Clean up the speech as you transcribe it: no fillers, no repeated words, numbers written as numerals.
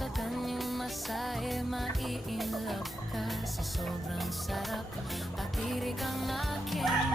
Sa kanyang masahe, mai-inlove ka. Sa sobrang sarap, patirik ang aking